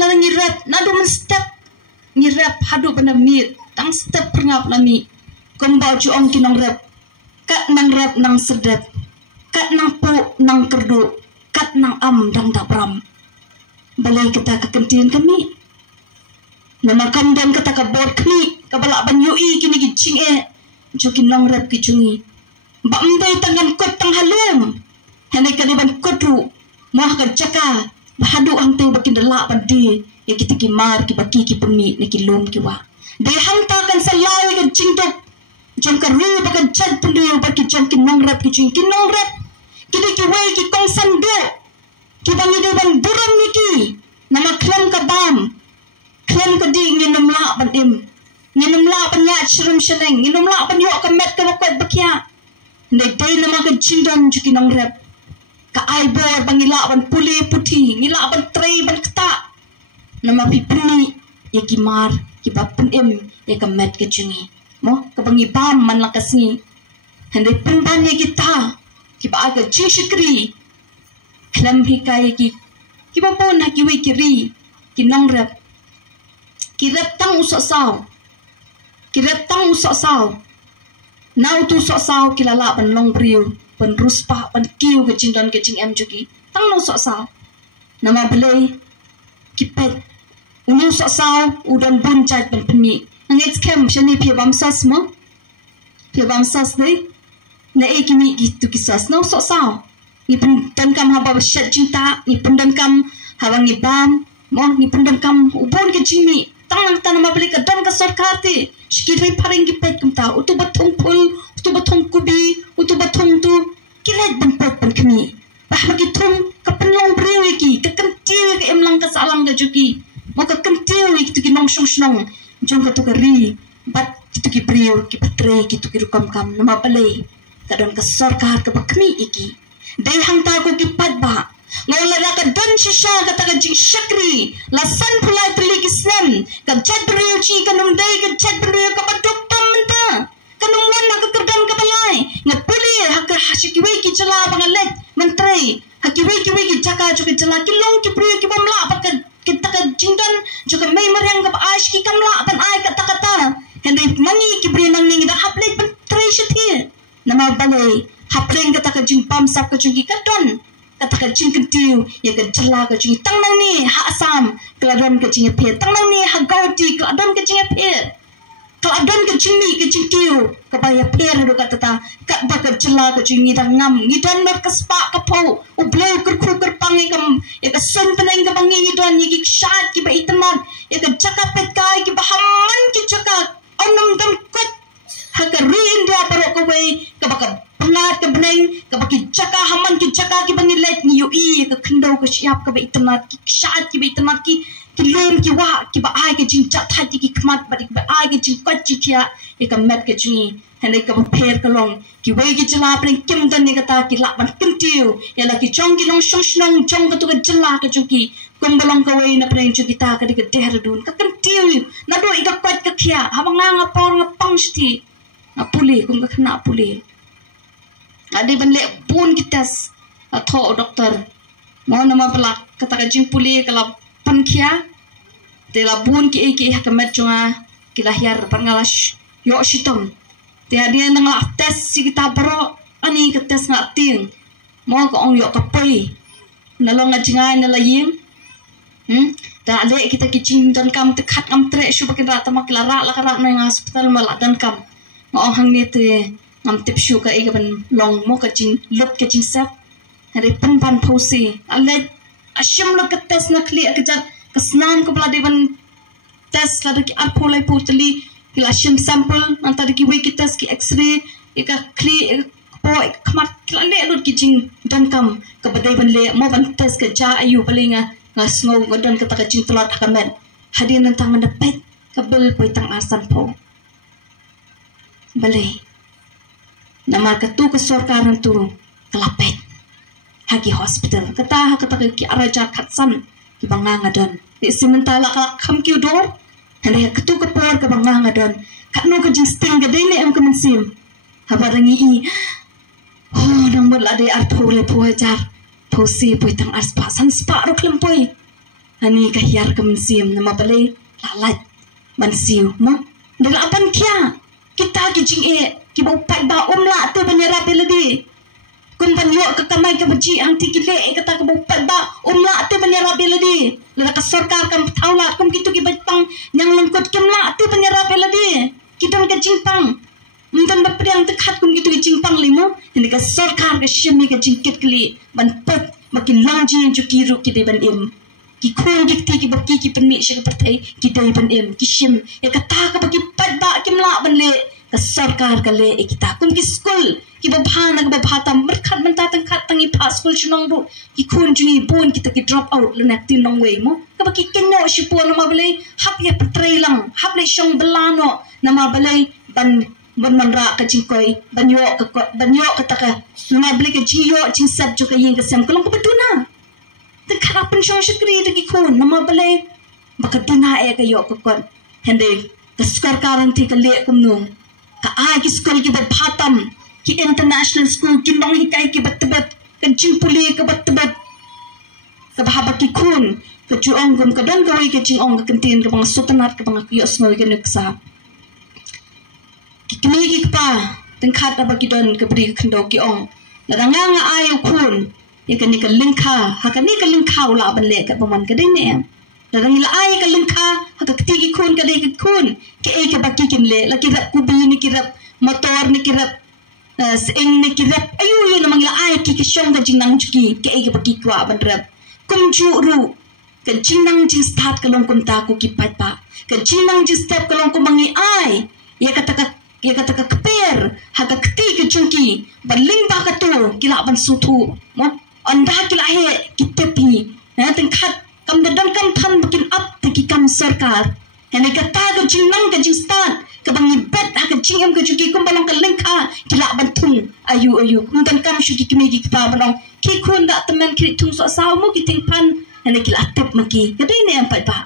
la ngirap na do men step ngirap hadu benamit tang step pengap lami kembau ju ong kinong rap kat nang rap nang sedap kat nang pu nang kerdu kat nang am dang dabram balai kita kekentin kami nama kamdan kata ka bor kami kabala ban yui kini gicing ju kinong rap gicungi ba mbai tangan kot tang halum hene kadiban kodru moh ka jaka bahadu ang tay bakin dala bandi ya kita kimar ki baki ki pemi ne ki lum ki wa de hanta kan salai kan cingdok jom ka ru bakan chat pendu baki jom ki nong rap ki jing ki nong rap kini ki wei ki kong sando ki bangi de ban buram ni ki nama klam ka bam klam ka di nginum la ban im nginum la ban ya chirum sheleng nginum la ban yo ka met ka bakot bakya ne de nama ka cingdon ju ki nong rap ka ai bor bangila ban puli putih ngila ban trei ban kata nama pipni ya kimar ki bapun em ya ka met ke jungi mo ka bangi bam man lakasni hande punban ya kita ki ba aga jishikri klam hikai ki bapun ha ki wi kiri ki nong rap ki rap tang usok saw ki rap tang usok saw nau tu sok saw ki lala ban long briu ban ruspa ban kiu ke jingdon ke jing em juki tang no sok saw nama belai kipet unu sok saw udon bun chat ban pemi angets kem shani pia bam sas mo pia bam sas dei na ekimi gitu kisas no sok saw ni pendan kam haba shat cinta ni pendan kam haba ni bam mo ni pendan kam ubon ke jingmi tang nama belai ka don ka sarkar te shikiri paring kipet kumta utu batung pul utu batung kubi utu batung tu kilat bempot pan kami bah bagi tum kapenlong brewi ki kekentiu ke emlang ka salang ka juki mo ka kentiu ki tu ki nong shong shong jong ka tu ka ri bat ki tu ki brew ki patre ki tu ki rukam kam nama balai ka don ka sarkar ka bakmi iki dai hang ta ko ki pat ba ngola na ka don shisha ka ta ka jing shakri la san pulai tli ki snem ka chat brew chi ka num dai ka chat brew ka patok tam menta kanum wan na ka kerdan ka balai ngapuli haka hasikiwi ki jala bangalet mentrai hakiwi ki jaka juga jala ki long ki brew ki bamla baka kita ka jingdan juga mai marang ka aish ki kamla ban ai ka takata hende mangi ki brew nang ning da haplet ban trai shithi nama balai hapleng ka ta ka jing pam sap ka jungi ka don kata ka jing kentiu ya ka jala ka jungi tang nang ni ha asam kladon ka jing phe tang nang ni ha gauti kladon ka jing phe kladon ka jing mi ka jing tiu ka baya phe ru ka tata ka ba ka jala ka jungi dang ngam ngidon mer ka spa ka pau u bleu kur kur kur pangi kam ya ka son peneng ka bangi ngidon ya ki shat ki ba itman ya ka jaka pet kai ki ba hamman ki jaka onam dam kot ha ka rin dia parok ka wei ka ba ka penat ke beneng ke baki jaka haman ki jaka ki bangi let ni ui ke kendo ke siap ke itmat ki shat ki itmat ki lem ki wa ki ba ai ke jing chat thai ki kmat ba ba ai ke jing kwat chi kia e ka met ke jing hene ka pher ka long ki wei ki jala pren kim dan ni ka ta ki la ban kim tiu ya la ki chong ki long shong shong chong ka tu ka jala ka ju ki kum balong ka wei na pren ju ki ta ka de ka der dun ka kim tiu na do i ka kwat ka kia ha ba nga por nga pang sti na puli kum ka khna puli ade ban le pun kitas atho doktor mo nama pelak kata ka jing puli kala pan kia te la bun ki hakamet chunga ki la hiar pangalash yo shitom te adia nang la tes si kita bro ani ka tes nga ting mo ko ong yo ka pai na lo nga jingai na la yim ta le kita ki jing don kam te khat am tre shu bakin ra ta makla ra la kara na hospital ma la dan kam mo hang ni te ngam tip shu ka e ban long mo ka jing lop ka jing sap hare pan phosi alle ashim lo ka tes na khli ka jat ka snan ko bla de ban tes la ki apolai putli ki la shim sample anta ki we ki tes ki x-ray e ka khli po khamat la le lo ki jing dan kam ka badai ban le mo ban tes ka ja ayu balinga nga sngo godon ka ta ka jing tlat ka men hadin nan tang na pet ka bel poi tang asan po balai nama katu ke sorkaran tu kelapet hagi hospital kata ki araja khatsan ki banganga don di sementara ka kham ki dor hande katu ke por ke banganga don katno ke jing sting ke dele em ke mensim habarangi i oh nang mod la de artho le po jar phosi poi tang aspa san spa ro klem poi Ani kahyar ka mensiam nama balai lalat mansiu mo dala apan kya kita kijing ki upat ba la tu banyara beladi kun banyo ka kamay ka baji ang tikile kata ka upat ba la tu banyara beladi la ka sarkar kam thaula kum kitu ki batpang yang lengkot kem la tu banyara beladi kidon ka jingpang muntan bapriang tekhat kum kitu ki jingpang limo ini ka sarkar ka shimi ka jingkit kli ban pat makin langji jukiru ki de ban im ki khun ki ki bakki ki penmi shi ka parthai ki dai ban em ki shim ya kata ka baki pat ba kim la ban le ka sarkar ka le kita kum ki school ki ba bhana ka ba bhatam merkhat manta tang khat tangi pa school chunong ru ki khun juni bon kita ki drop out le nak tin nong wei mo ka baki kenno shi po na ma bale hap ya patrai lang hap le shong belano na ma bale ban manra ka jingkoi banyo ka taka na bale ka jiyo jing sab jo ka yin ka sem kolong ka betuna the karapan shong shikri de ki khun nama bale bakatuna ka yo ka kon hende ka sarkaran thi ka le kum nu ka ki school ki bat phatam ki international school ki nong hi kai ki batbat ka jingpuli ka batbat ka bahaba ki khun ka juong gum ka don ka wi ka jingong ka kantin ka bang sutanat ka bang ki osngoi ka nuksa ki kmi ki pa tengkhat aba ki don ka bri khndo ki ong la nga ayo khun ya ni ka lingkha hakani ka lingkha ula ban le ka paman ka dai ne la dang la ai ka lingkha haka kti ki khun ka dai ki khun ke e ka baki kin le la ki rap ku bi ni ki rap motor ni ki rap seng ni ki rap ayu yu namang la ai ki shong ka jingnang chuki ke e ka baki kwa ban rap kum chu ru ka jingnang jing start ka long kum ta ku ki pat pa ka jingnang jing step ka long kum mangi ai ya kata ka keper haka kti ki chungki ban ling ba ka tu kila ban sutu mo anda kila he kita pi tengkat kam dadam kam than bikin up teki kam sarkar hene kata ka jingnang ka jing start ka bangi bet haka jingam ka chuki kum balong ka lengka kila ban thung ayu kuntan kam shuki kimi ki pa balong ki khun da temen ki thung so saw mo ki ting pan hene kila tep maki kadai ne am pai pa